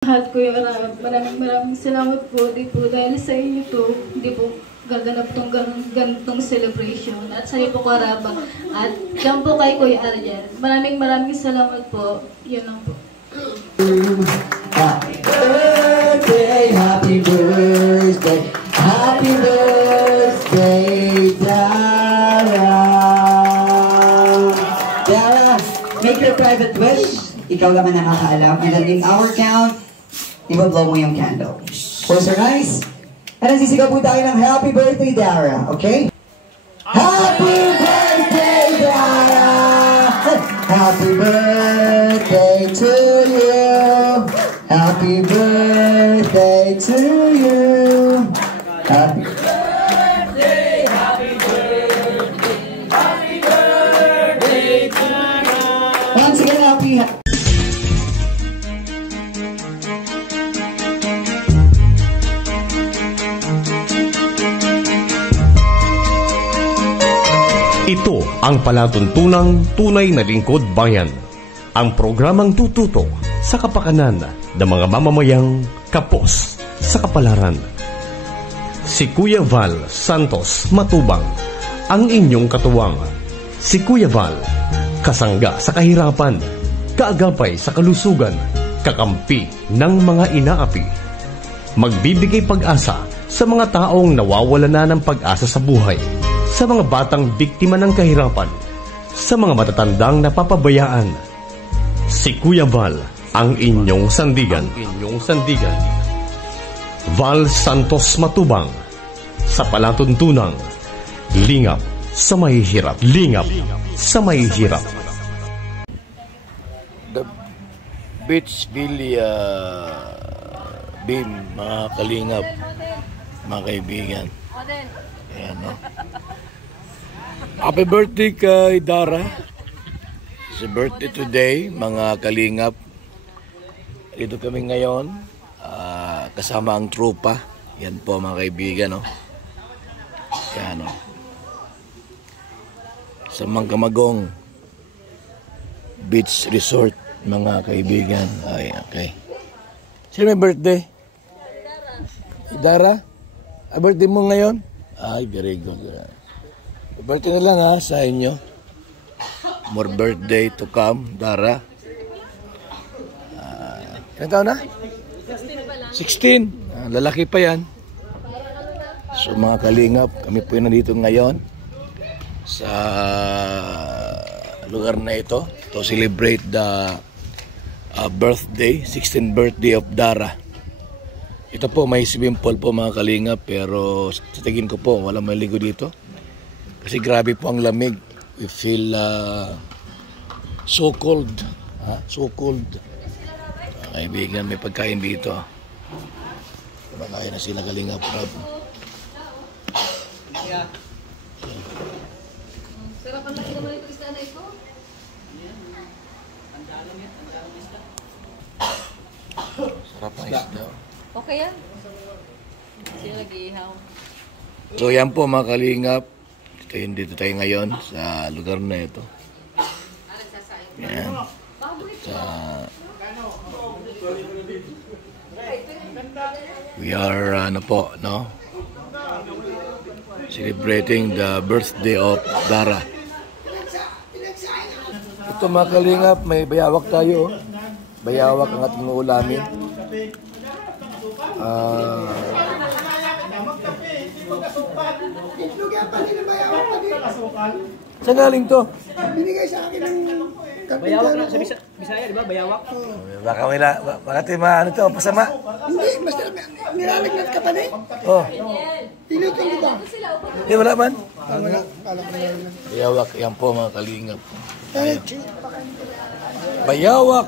Mahal ko yung maraming salamat po. Di po dahil sa inyo to, hindi po gaganap tong ganitong celebration. At sa iyo po Karaba. At dyan po kay Kuya Arjen. Maraming salamat po. Yun lang po. Happy birthday, happy birthday, happy birthday, Dara. Dara, make your private wish. Ikaw lang ang nakakaalam. And then in our count, i-blow mo yung candle. Close your eyes. And sisigaw po tayo ng happy birthday, Dara. Okay? Happy birthday, Dara! Happy birthday to you. Happy birthday to you. Happy birthday, happy birthday, happy birthday to you. Once again, happy. Ito ang palatuntunang tunay na lingkod bayan. Ang programang tututo sa kapakanan ng mga mamamayang kapos sa kapalaran. Si Kuya Val Santos Matubang, ang inyong katuwang. Si Kuya Val, kasangga sa kahirapan, kaagapay sa kalusugan, kakampi ng mga inaapi. Magbibigay pag-asa sa mga taong nawawala na ng pag-asa sa buhay, sa mga batang biktima ng kahirapan, sa mga matatandang napapabayaan. Si Kuya Val, ang inyong sandigan. Val Santos Matubang, sa palatuntunang lingap sa mahihirap. The Beachville Beam, mga kalingap, mga kaibigan. Ayan, no? Happy birthday kay Dara. It's a birthday today, mga kalingap. Dito kami ngayon, kasama ang tropa. Yan po, mga kaibigan, no? Yan, no? Sa Mangkamagong Beach Resort, mga kaibigan. Ay, okay. Sino may birthday? Dara? Birthday mo ngayon? Ay, very good. Birthday na lang ha sa inyo. More birthday to come, Dara. Ilang taon na? 16. Lalaki pa yan. So mga kalingap, kami po nandito ngayon sa lugar na ito to celebrate the birthday, 16th birthday of Dara. Ito po may swimming pool po mga kalingap, pero sa tingin ko po walang maligo dito. Kasi grabe po ang lamig. We feel so cold. So cold. Kaibigan, may pagkain dito. Kumakain na sila kalingap. Sarap ang laki naman ito isda na ito. Sarap ang isda. Okay yan. Sila nag-iihaw. So yan po mga kalingap. Dito tayo ngayon sa lugar na ito. Yan. We are celebrating the birthday of Dara. Ito mga kalingap, may bayawak tayo. Bayawak ang ating uulamin. Saan galing to? Binigay sa akin ng bayawak na sa Bisaya, di ba? Bayawak. Baka ano to, pasama? Hindi, basta nilalagnat ka pa din. Oh. Pinutin ko ba? Hindi, wala man. Wala, kala ko na. Bayawak, yan po mga kalingap. Bayawak!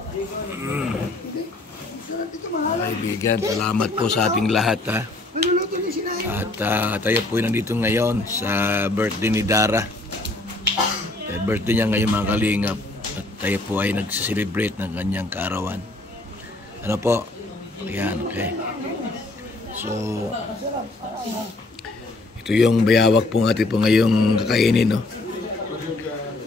Kaibigan, salamat po sa ating lahat ha. At tayo po nandito ngayon sa birthday ni Dara. Birthday niya ngayon mga kalingap. At tayo po ay nagsiselebrate ng kanyang kaarawan. Ano po? Ayan, okay. So, ito yung bayawak po atin po ngayong kakainin, no?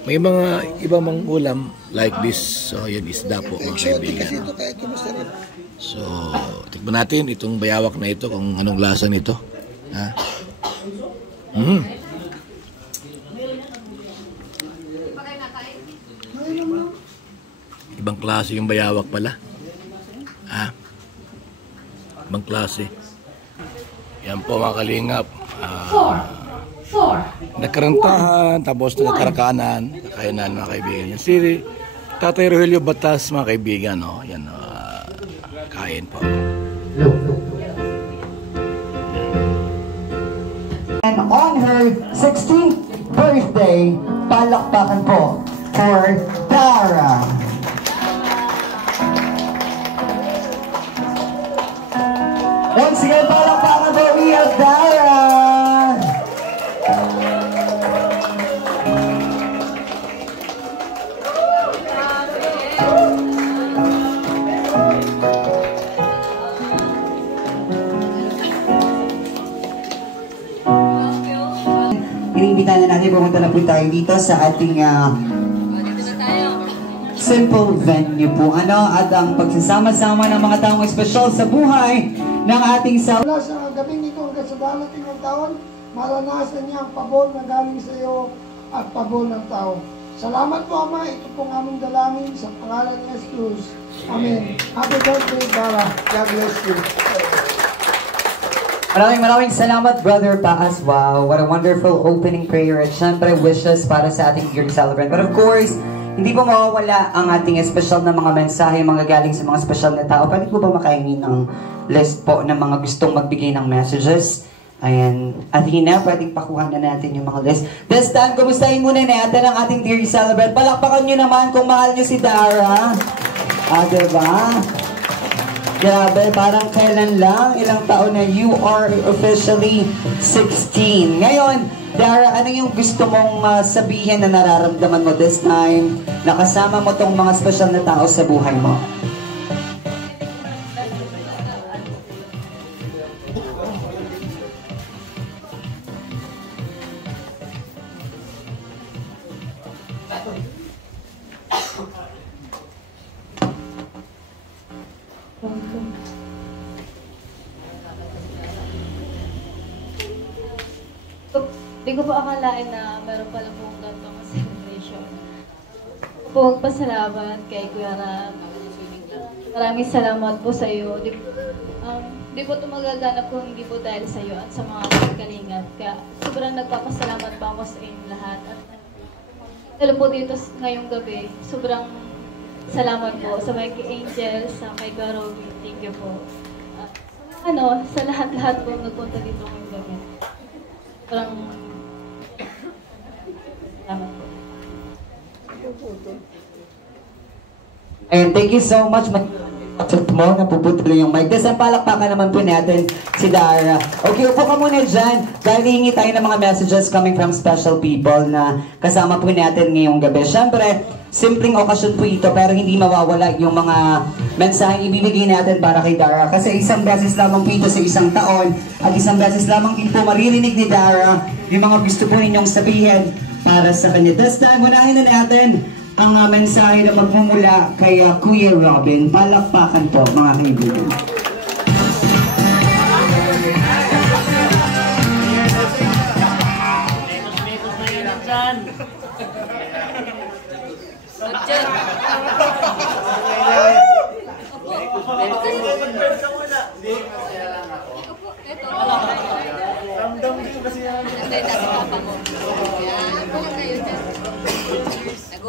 May mga iba mang ulam like this. So, yan isda po mga Exotic kasi kaibigan. ito kahit masarap. So, tikman natin itong bayawak na ito kung anong lasa nito. Ha? Ibang klase yung bayawak pala. Ha? Ibang klase. Yan po mga kalingap. Nagkarantahan, tapos nagkarakanan, kakayanan mga kaibigan. Yan si Tatay Rogelio Batas mga kaibigan. Oh. Yan, kain po. And on her 16th birthday, palakpakan po for Dara. Once again, palakpakan po, we have Dara. Iniimbitahan na natin, pumunta na po tayo dito sa ating simple venue po. At ang pagsasama-sama ng mga taong espesyal sa buhay ng ating Mula sa gabing ito hanggang sa darating ng taon, maranasan niya ang pabor na galing sa iyo at pabor ng tao. Salamat po, Ama. Ito pong aming dalangin sa pangalan ni Jesus. Amen. Happy birthday, Dara. God bless you. Maraming salamat, Brother Paas. Wow, what a wonderful opening prayer. At syempre, wishes para sa ating year celebrant. But of course, hindi po mawawala ang ating special na mga mensahe, mga galing sa mga special na tao. Pwede po ba makahingi ng list po ng mga gustong magbigay ng messages? Ayan. At Hina, pwedeng pakuha na natin yung mga list. This time, kumustahin muna natin ang ating year celebrant. Palakpakan nyo naman kung mahal nyo si Dara. Diba? Grabe, parang kailan lang, ilang taon na you are officially 16. Ngayon, Dara, ano yung gusto mong sabihin na nararamdaman mo this time? Nakasama mo tong mga special na tao sa buhay mo. Hindi ko po akalain na meron pala pong gantong celebration. Po, pasalamat kay Kuya Ram. Maraming salamat po sa iyo. Di po ito magaganap kung hindi po dahil sa iyo at sa mga kalingat. Kaya sobrang nagpapasalamat pa ako sa inyong lahat. At dahil po dito ngayong gabi, sobrang salamat po sa mga kay Angel, sa kay Garobi. Thank you po. Sa lahat-lahat po nagpunta dito ngayong gabi. Sobrang salamat po. And thank you so much. Mo, napuputol yung mic. Tapos ang palakpakan naman po natin si Dara. Okay, upo ka muna dyan. Dahil hihingi tayo ng mga messages coming from special people na kasama po natin ngayong gabi. Siyempre, simpleng okasyon po ito pero hindi mawawala yung mga mensaheng ibibigay natin para kay Dara. Kasi isang beses lamang po ito sa isang taon at isang beses lamang din po maririnig ni Dara yung mga gusto po ninyong sabihin para sa kanya. This time, unahin na natin ang mensahe na magmumula kay Kuya Robin. Palakpakan po, mga kaibigan.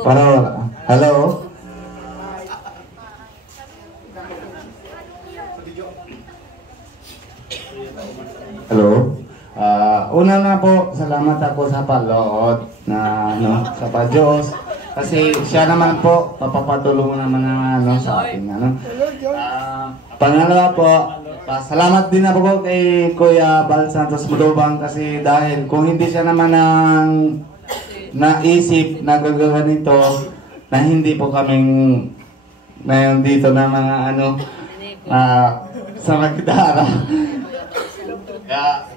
Hello? Hello? Una na po, salamat ako sa palood na sa Diyos. Kasi siya naman po, papapatulong naman sa ating pangalawa po, salamat din ako po kay Kuya Bal Santos Budobang kasi dahil kung hindi siya naman ang naisip na gagawin nito na hindi po kaming ngayon dito na mga sa Magdara. Kaya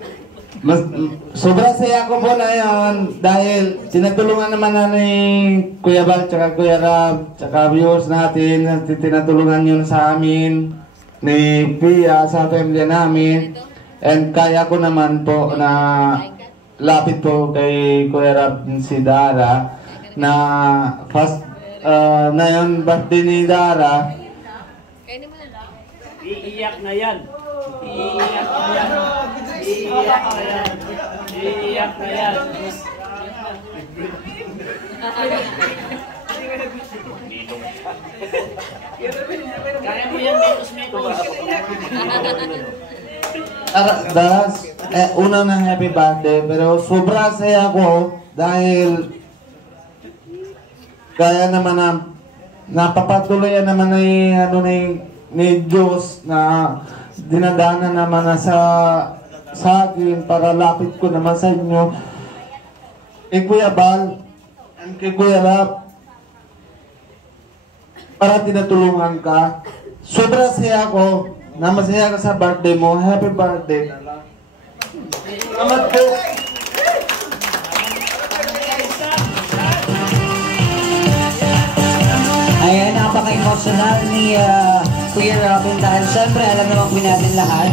Sobrang saya ko po na yun dahil tinatulungan naman na ni Kuya Bal tsaka Kuya Rab tsaka viewers natin, tinatulungan yun sa amin ni Pia sa pamilya namin, and kaya ko naman po na lapit po kay Kuya Rab si Dara na first na yun birthday ni Dara. Iiyak na yan. Iiyak na yan. Iiyak na yan. Iiyak na yan. Kaya mo yan, Mitos. Daras, una na happy birthday, pero sobra saya ko dahil kaya naman na napapatuloy naman ni Diyos na dinadana naman na sa akin para lapit ko naman sa inyo. Kay Kuya Bal and kay Kuya Rab, para tinatulungan ka. Sobra saya ko na masaya ka sa birthday mo. Happy birthday. Salamat po. Ayan, napaka-emotional ni Kuya Robin dahil syempre alam naman po natin lahat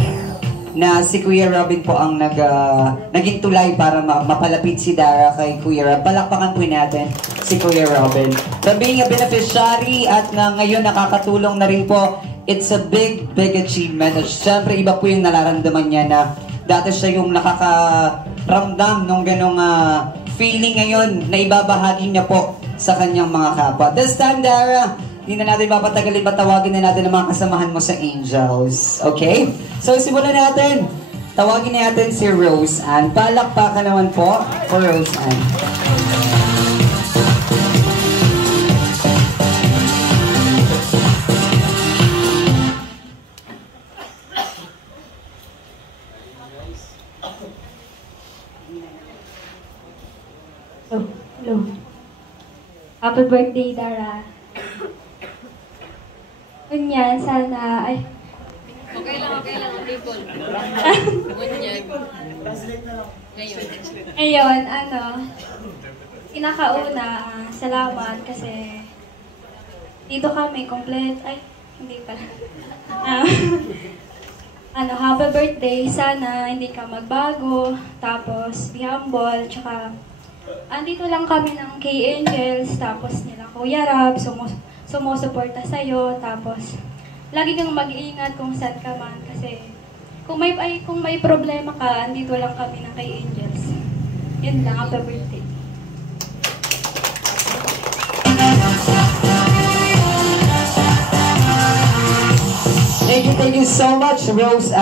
na si Kuya Robin po ang naging tulay para mapalapit si Dara kay Kuya Rob. Palakpakan po natin si Kuya Robin. From being a beneficiary at na ngayon nakakatulong na rin po, it's a big achievement. At syempre iba po yung nararamdaman niya na dati siya yung nakakaramdam nung ganong feeling ngayon na ibabahagi niya po sa kanyang mga kapwa. This time, Dara, hindi na natin papatagalin, patawagin na natin ang mga kasamahan mo sa Angels. Okay? So, simulan natin. Tawagin natin si Rose Ann. Palakpakan naman po for Rose Ann. Hello. Happy birthday, Dara. Ganyan, sana, ay... Okay lang, people. Ganyan. Ngayon, pinakauna, salamat kasi dito kami, complete, ay, hindi pala. Happy birthday, sana hindi ka magbago, tapos be humble, tsaka andito lang kami ng K-Angels, tapos nila Kuya Rab, sumusuporta sa'yo, tapos lagi kang mag-iingat kung saan ka man, kasi kung may problema ka, andito lang kami ng K-Angels. Yun lang, happy birthday. Thank you so much, Rose.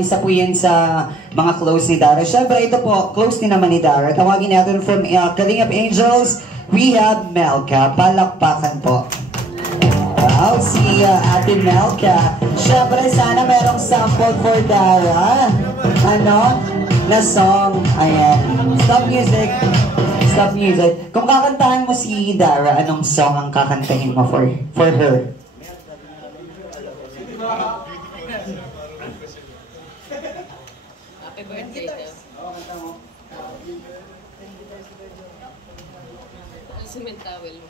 Isa po yan sa mga close ni Dara. Siyempre, ito po, close din naman ni Dara. Tawagin natin from Kalingap Angels, we have Melka. Palakpakan po. Wow, si Ate Melka. Siyempre, sana merong sample for Dara. Na song. Ayan. Stop music. Stop music. Kung kakantahan mo si Dara, anong song ang kakantahin mo for her? Happy birthday daw. Ang cement towel mo.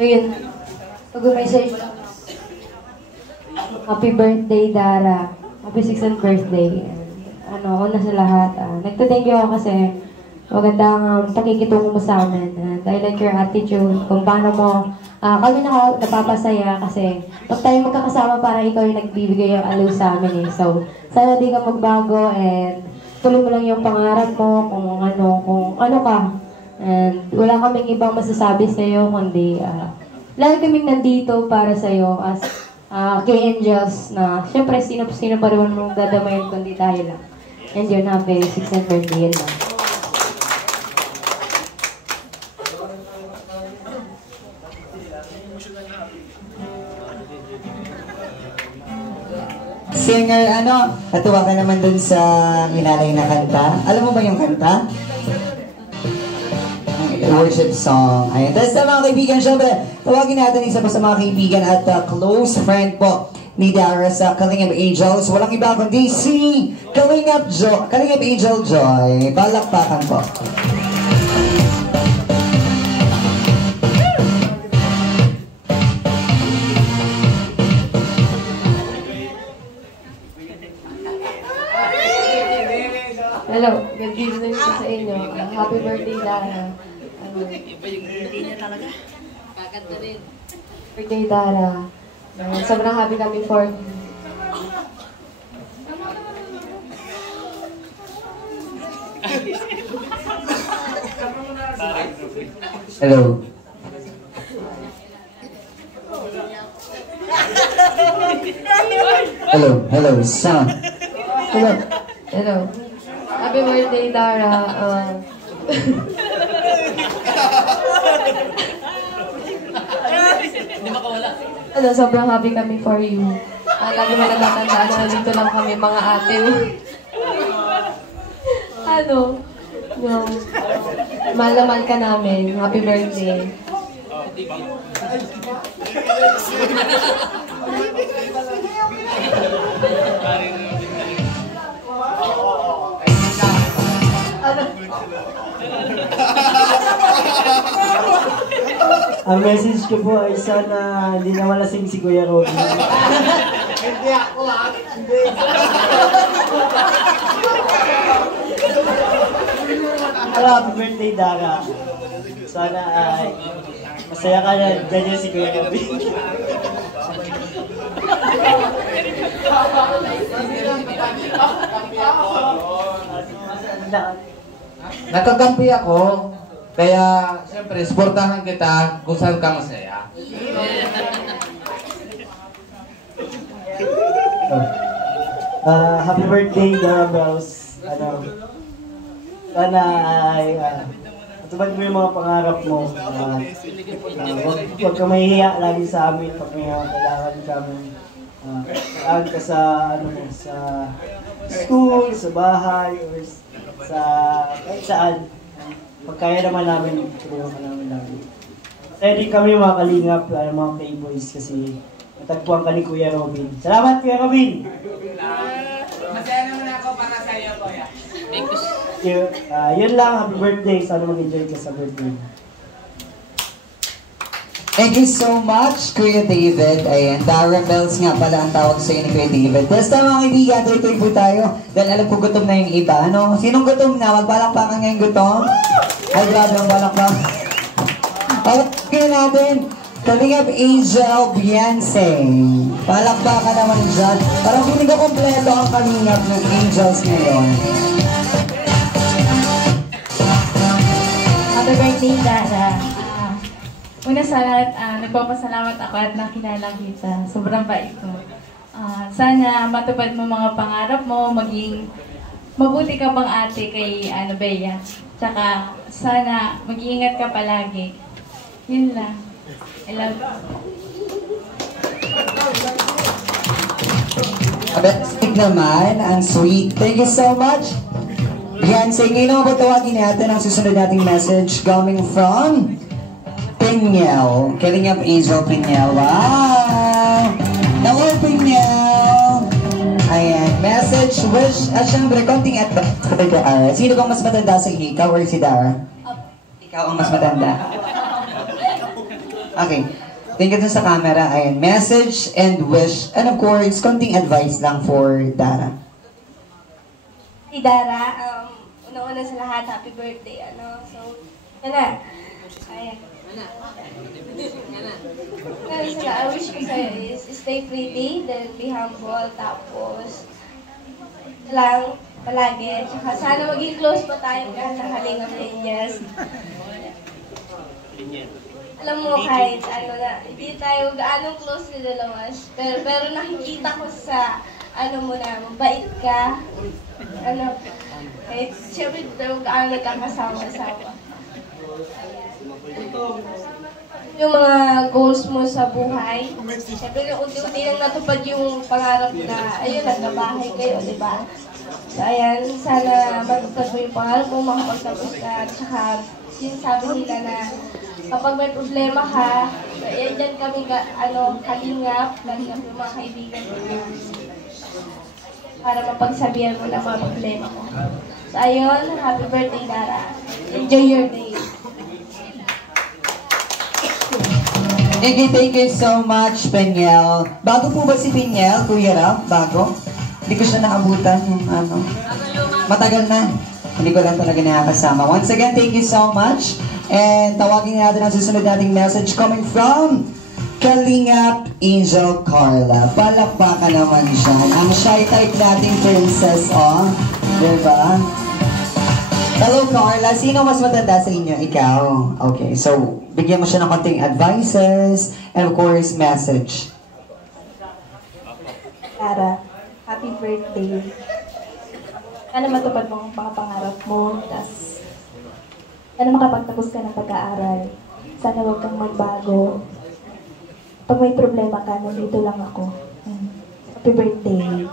Ayun, pag-message. Happy birthday, Dara. Happy 6th birthday. Una sa lahat, nagta-thank you ako kasi magandang pakikitungo mo sa amin. And I like your attitude, kung paano mo, kami napapasaya kasi pag tayo magkakasama parang ikaw yung nagbibigay yung alaw sa amin eh. So, sana di ka magbago and tuloy mo lang yung pangarap mo kung ano ka. And wala kaming ibang masasabi sa'yo kundi lagi kaming nandito para sa'yo as K-Angels na syempre sino pa rin mong dadamayan kundi tayo lang. And yun, happy 6th birthday lang. Singer, natuwa ka naman dun sa minalay na kanta. Alam mo ba yung kanta? Worship song. Ayun. Tapos sa mga kaibigan, syempre, tawagin natin isa pa sa mga kaibigan at close friend po ni Dara sa Kalingap Angels. Walang iba kundi si Kalingap Angel Joy. Palakpakan po. Hello, good evening po sa inyo. Happy birthday, Dara. Kakanta rin. Birthday, Dara. Sobrang happy kami for you. Hello. Hello, sound. Hello. Happy birthday, Dara. Sobrang happy kami for you. Lagi mo natatandaan na nandito lang kami, mga ate mo. Mahal na mahal ka namin. Happy birthday. Ang message ko po ay sana hindi na malasing si Kuya Robin. Hindi ako hindi. Happy birthday, Dara. Sana ay masaya ka na ganyan si Kuya Robin. Nakakampi ako, kaya siyempre, suportahan kita kung saan ka masaya. Happy birthday, Dara Bells. Sana ay matupad mo yung mga pangarap mo. Huwag ka mahihiya lagi sa amin pag may kailangan kami. Kailangan ka sa, sa school, sa bahay, or sa kahit saan. Pagkaya naman namin, tulungan ka namin lagi. Ready kami mga kalingap, mga K-boys kasi natagpuan ka ni Kuya Robin. Salamat, Kuya Robin! Masaya naman ako para sa iyo, Kuya. Yun lang, happy birthday. Sana mag-enjoy ka sa birthday. Thank you so much, Kuya David. Ayan, Dara Bells nga pala ang tawag sa iyo ni Kuya David. Basta mga kaibigan, tuloy-tuloy po tayo. Dahil alam ko gutom na yung iba. Sinong gutom na? Magbalakpakan ngayong gutom? Ay, grabe ang balakpakan. Okay natin. Kalingap Angel Beyonce. Palakpakan naman dyan. Parang hindi ko kompleto ang kalingap ng Angels ngayon. Happy birthday, Dara. Una sa lahat, nagpapasalamat ako at nakilala kita. Sobrang bait mo. Sana matupad mo mga pangarap mo, maging mabuti ka pang ate kay Bea. Tsaka sana mag-iingat ka palagi. Yun lang. I love you. Abestig naman, ang sweet. Thank you so much. Beyonce, ngayon naman patawagin natin ang susunod nating message coming from Pinyel. Kalingap Angel Pinyel. Wow! Hello, Pinyel! Ayan, message, wish, at syempre, konting advice. Sino bang mas matanda sa iyo? Ikaw or si Dara? Ikaw ang mas matanda. Okay. Tingin dun sa camera. Ayan, message and wish. And of course, konting advice lang for Dara. Hey Dara, una-una sa lahat, happy birthday, so, yan na. Ayan. I wish ko sa'yo is stay pretty, then be humble, tapos lang palagi. Tsaka sana maging close pa tayo kahit ng Kalingap Angels. Alam mo kahit hindi tayo gaano close ni Dalawas, pero nakikita ko sa mo na, mabait ka. Kahit siyempre gaano nagkakasama-sama. yung mga goals mo sa buhay. Siyempre, unti-unti lang natupad yung pangarap na, ayun, nagkabahay kayo, di ba? So, ayan, sana matupad mo yung pangarap mo, makapagtapos ka. Tsaka, yung sabi nila na, kapag may problema ka, so, ayan, dyan kami, kalingap yung mga kaibigan mo para mapagsabihan mo ng mga problema mo. So, ayun, happy birthday, Dara. Enjoy your day. Thank you so much, Peniel. Bago po ba si Peniel, Kuya Rap? Bago? Hindi ko siya naabutan yung ano. Matagal na. Hindi ko lang talaga nakakasama. Once again, thank you so much. And tawagin natin ang susunod nating message coming from Kalingap Angel Carla. Palakpakan naman siya. Ang shy type nating princess, oh. Diba? Hello, Carla. Sino mas matanda sa inyo? Ikaw? Okay, so bigyan mo siya ng konting advices and of course, message. Dara, happy birthday. Sana matupad mo ang mga pangarap mo. Tas, sana makapagtapos ka ng pag-aaral. Sana huwag kang magbago. Pag may problema ka, nandito lang ako. Happy birthday.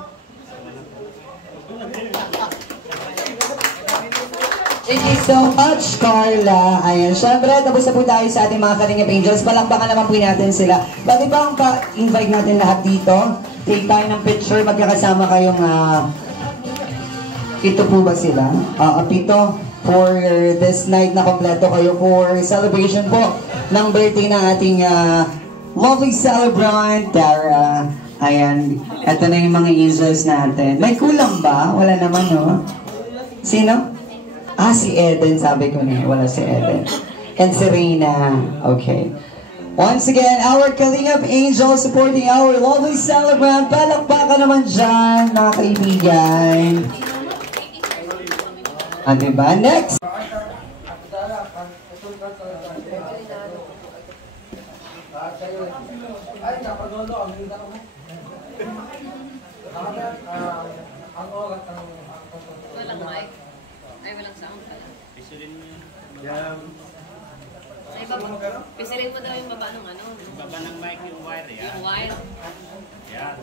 Thank you so much, Carla. Ayan, syempre, tapos na po tayo sa ating mga Kalingap Angels. Palakpakan naman po natin sila. Bakit ba ang invite natin lahat dito? Take tayo ng picture, magkakasama kayong, ito po ba sila? Pito, for this night na kompleto kayo for celebration po ng birthday ng ating lovely celebrant, Dara. Ayan, ito na yung mga angels natin. May kulang ba? Wala naman, no? Sino? Si Eden, sabi ko niya. Wala si Eden. And si Reyna. Okay. Once again, our Kalingap Angel supporting our lovely celebrant. Palakpakan naman dyan, mga kaibigan. Diba? Next! Walang mic. Ay, walang sound pala. Pisilin mo yun. Sa iba mo. Pisilin mo daw yung baba ng ano. Yung baba ng mic, yung wire. Yan. Yung wire. Yan.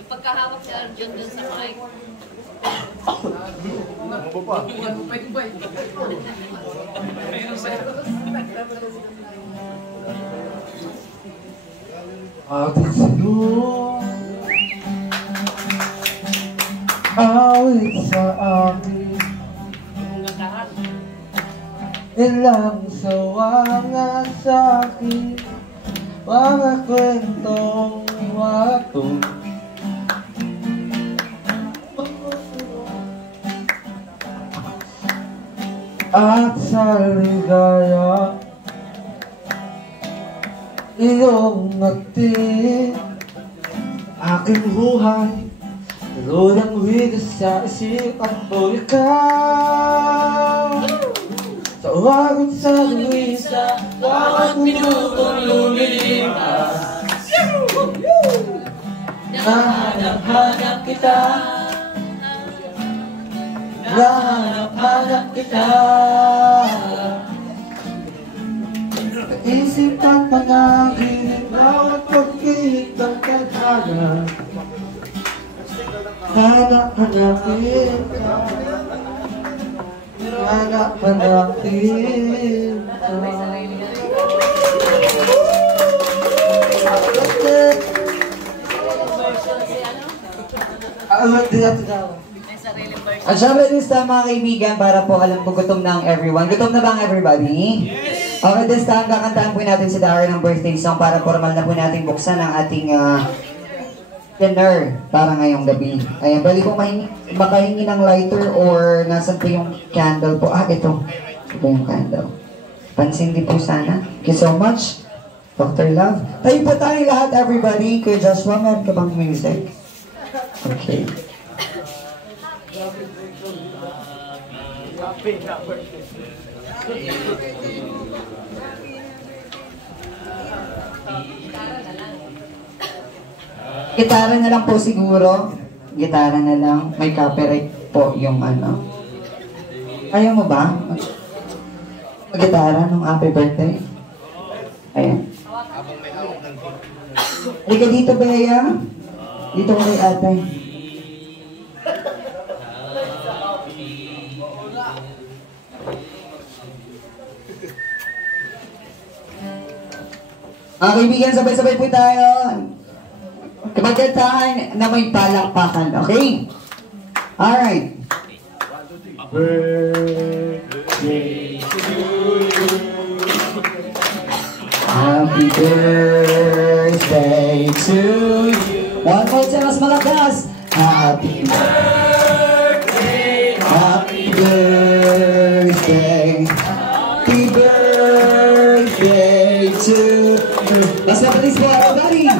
Yung pagkahawak si Arjun dun sa mic. Ano pa? Awit awit sa akin, ilang sawa nga sa akin, mga kwentong watong at sa ligaya iyong ngati, aking buhay Walang wigas sa isipan ko ikaw. Tawagan sa luwisa, bawat minutong lumilipas. Nahanap-hanap kita, nahanap-hanap kita. Isip at panaginip, bawat pagkilig ng tadhana. Hanap-hanapin ka, hanap-hanapin ka. At syempre this time mga kaibigan, para po alam po gutom na ang everyone. Gutom na ba ang everybody? Okay, this time kakantahan po natin si Dara ng birthday song para formal na po natin buksan ang ating dinner para ngayong gabi. Ayan, bali po makahingi ng lighter or nasan po yung candle po. Ito. Ito yung candle. Pansin din po sana. Thank you so much, Dr. Love. Tayo po tayo lahat, everybody. Kuya Joshua, meron ka bang music? Okay. Gitara na lang po siguro. Gitara na lang. May copyright po yung ano. Ayaw mo ba? Gitara nung happy birthday. Ayan. Halika dito, Bea. Dito ko kay ate. Mga kaibigan, sabay-sabay po tayo. Magkantahan na may palakpakan, okay? Alright. Birthday to you. Happy birthday to you. One more time, mas malakas. Happy birthday. Happy birthday. Happy birthday to you. Let's have this for everybody. 1,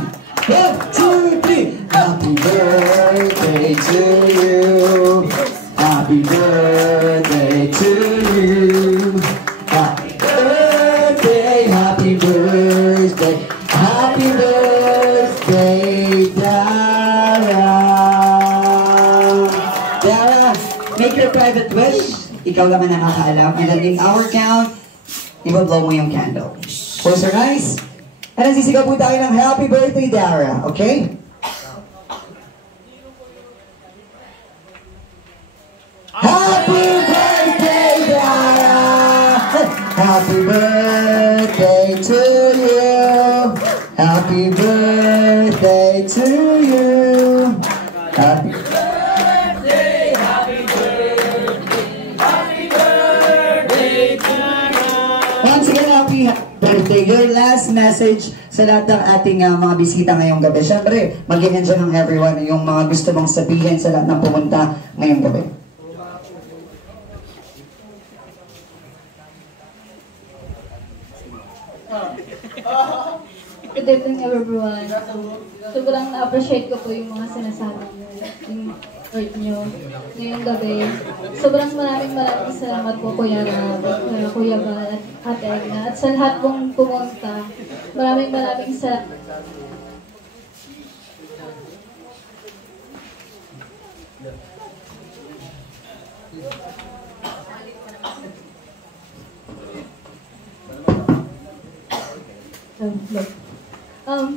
2, 3. Happy birthday to you. Happy birthday to you. Happy birthday, happy birthday, happy birthday, Dara. Dara, make your private wish. Ikaw lang ang nakakaalam. And then in our count, i-blow mo yung candle. Close your eyes. And then sisigaw po tayo ng happy birthday, Dara. Okay? Happy birthday, Dara! Happy birthday to you! Happy birthday to you! Happy birthday, happy birthday, happy birthday to you! Once again, happy birthday. Your last message sa lahat ng ating mga bisita ngayong gabi. Siyempre, magiging dyan ng everyone yung mga gusto mong sabihin sa lahat ng pumunta ngayong gabi. Good evening everyone. Sobrang na-appreciate ko po yung mga sinasabi niyo, yung word niyo ngayong gabi. Sobrang maraming salamat po Kuya Rab, Kuya Bal, at Ate Egna, at sa lahat pong pumunta. Maraming salamat.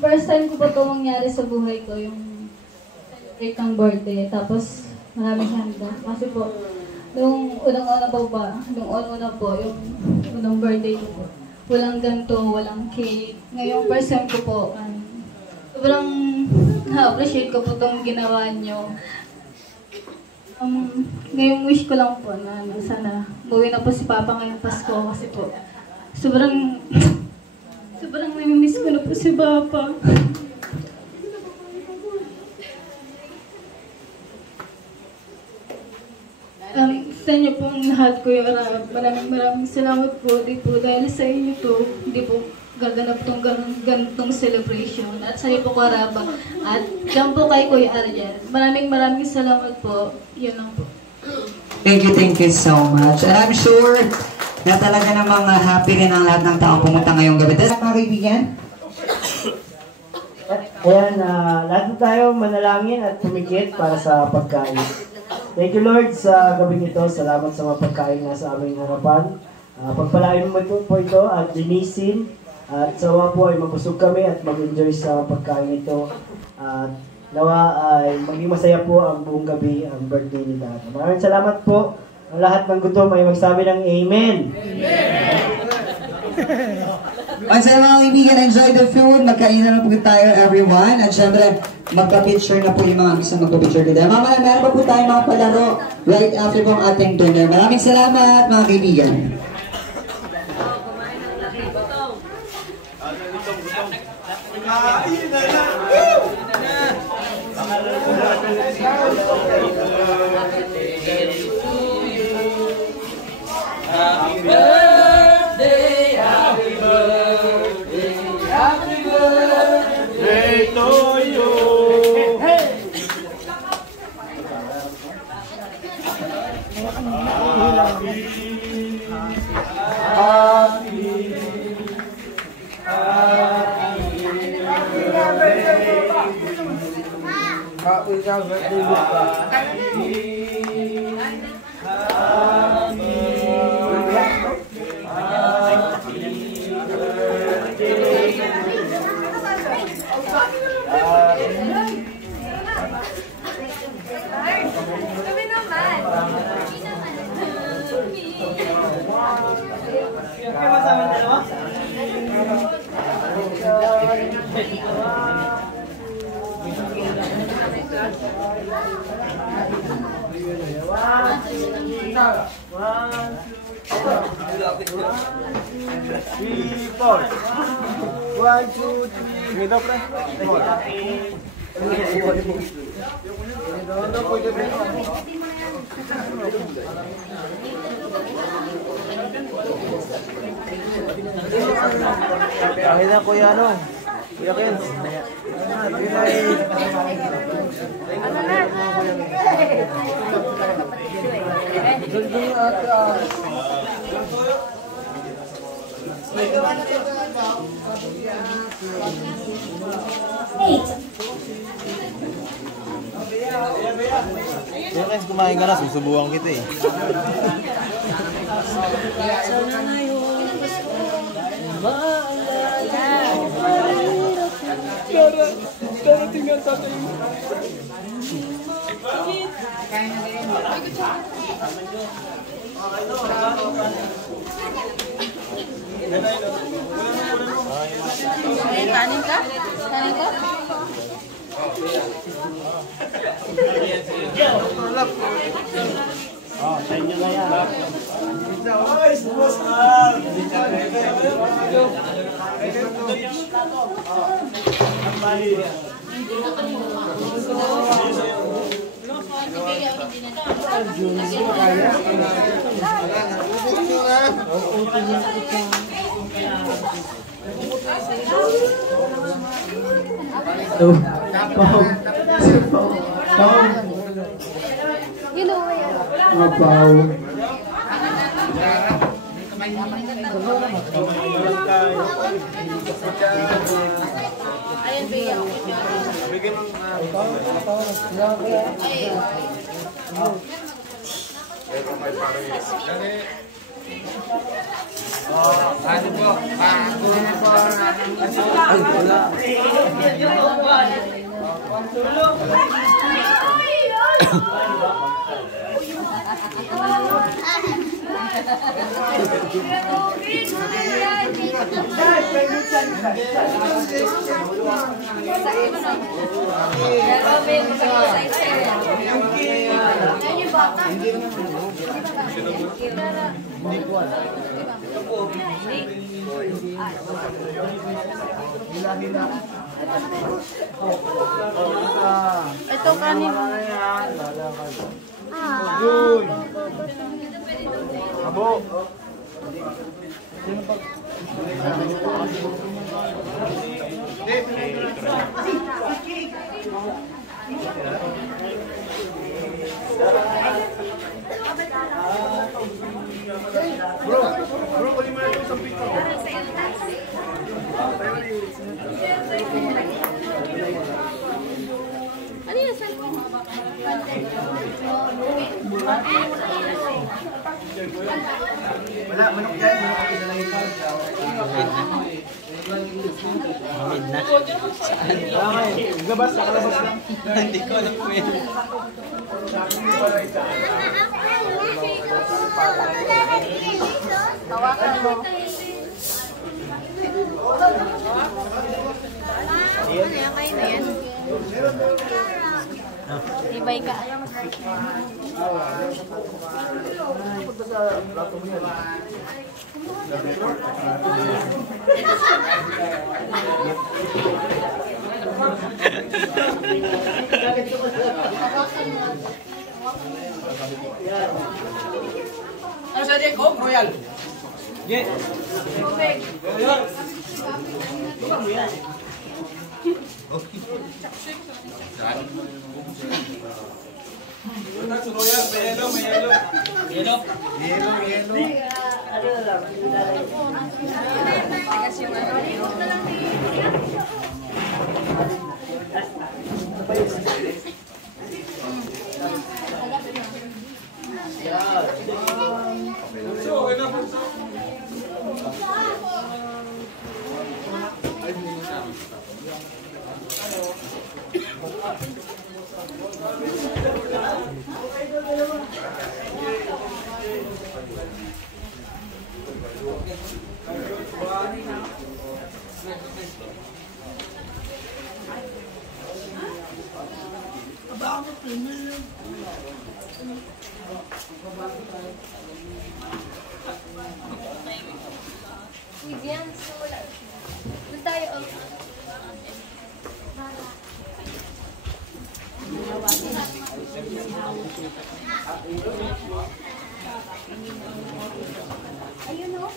First time ko po ito mangyari sa buhay ko, yung celebrate ng birthday. Tapos, maraming handa. Kasi po, nung unang-una po, yung unang birthday ko po, walang ganito, walang cake. Ngayong first time ko po, sobrang na-appreciate ko po itong ginawa nyo. Ngayong wish ko lang po na sana umuwi na po si Papa ngayong Pasko kasi po, sobrang nami-miss ko na po si Papa. Sa inyo pong lahat, Kuya Rab, maraming salamat po. Di po dahil sa inyo to, hindi po gaganap tong ganitong celebration. At sa iyo po, Kuya Rab, at dyan po kay Kuya Arjen. Maraming salamat po. Yun lang po. Thank you so much. And I'm sure na talaga namang happy rin ang lahat ng tao pumunta ngayong gabi. Dahil mga kaibigan? Ayan, lahat na tayo manalangin at pumikit para sa pagkain. Thank you Lord sa gabi nito. Salamat sa mga pagkain na sa aming harapan. Pagpalain mo po ito at linisin. At sawa po ay mabusog kami at mag-enjoy sa pagkain ito. At nawa ay maging masaya po ang buong gabi ang birthday ni Dara. Maraming salamat po. Ang lahat ng gutom ay magsabi ng Amen. Once again mga kaibigan, enjoy the food. Magkain na po tayo everyone. At syempre, magpa-picture na po yung mga gusto magpa-picture today. Mamaya, meron pa po tayo mga palaro right after po ang ating dinner. Maraming salamat mga kaibigan. Happy birthday, happy birthday, happy birthday to you. Happy Kahit na kuya ano? Kuya Ken. Kuya Ken, kumain ka na, susubukan kita eh. Darating ang tatay mo. Kanin ka? Kanin ka? Oh, sa inyo na yan. Ayan, Bea. Ano po? Ito kanin. Abo. Bro, kunin mo na ito sa pito. Ano yun? Saan mo? Wala, manok yan. Mamid na. Saan? Okay, labas, nakalabas lang. Hindi ko alam po yun. Tawakan mo. Ano yan? Kayo na yan? Ibay ka. Ano sa Diego? Royal. Yeah. Vivian, so wala. Doon tayo. Ayun o.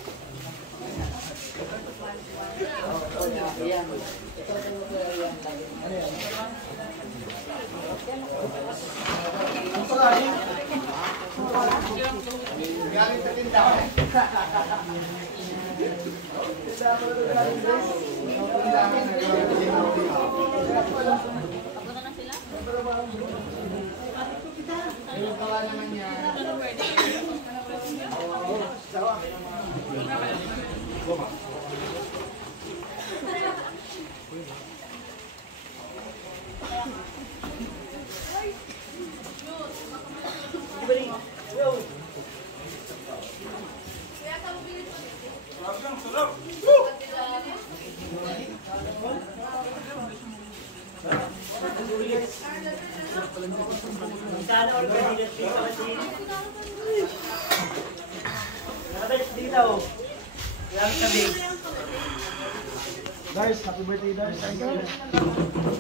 Dars, happy birthday, Dars. Thank you.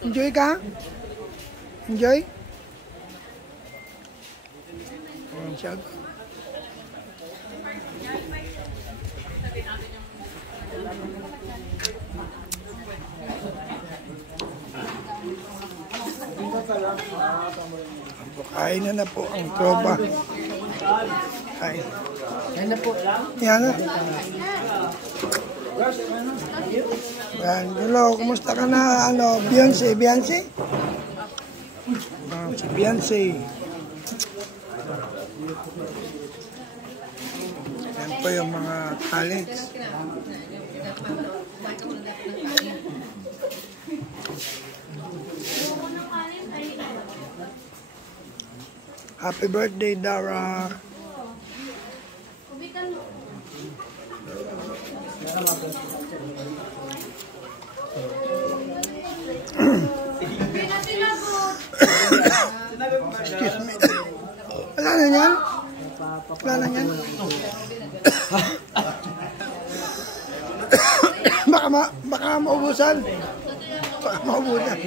Enjoy ka? Enjoy? Shout. Kain na po ang tropa. Kain. Kain na po. Yan na. Yan. Hello, kumusta ka na? Ano, Beyonce? Beyonce? Si Beyonce. Yan po yung mga college. Happy birthday, Dara. Excuse me. Wala na yan? Wala na yan? baka maubusan. Baka maubusan.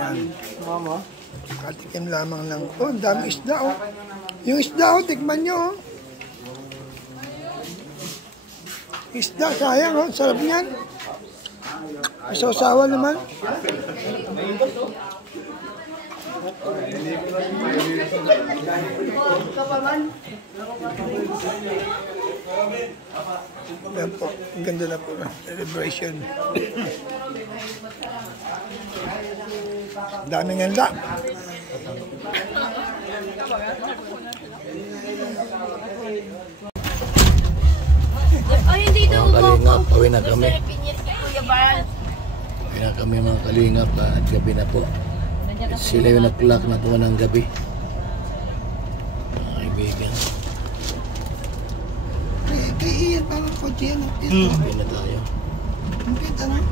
Yan. Mama. Katikim lamang lang. Oh, ang dami isda, oh. Yung isda, oh, tikman nyo, oh. Isda, sayang, oh. Sarap niyan. Isaw-sawa naman. Yan po. Ang ganda na po. Celebration. Daming handa. Ay, hindi daw mga kalingap, uwi na kami. Kuya Bal. Uwi na kami mga kalingap at gabi na po. It's 11 o'clock na po ng gabi. Mga kaibigan. Kaya parang kotse yan. Gabi na tayo. Ang kita na.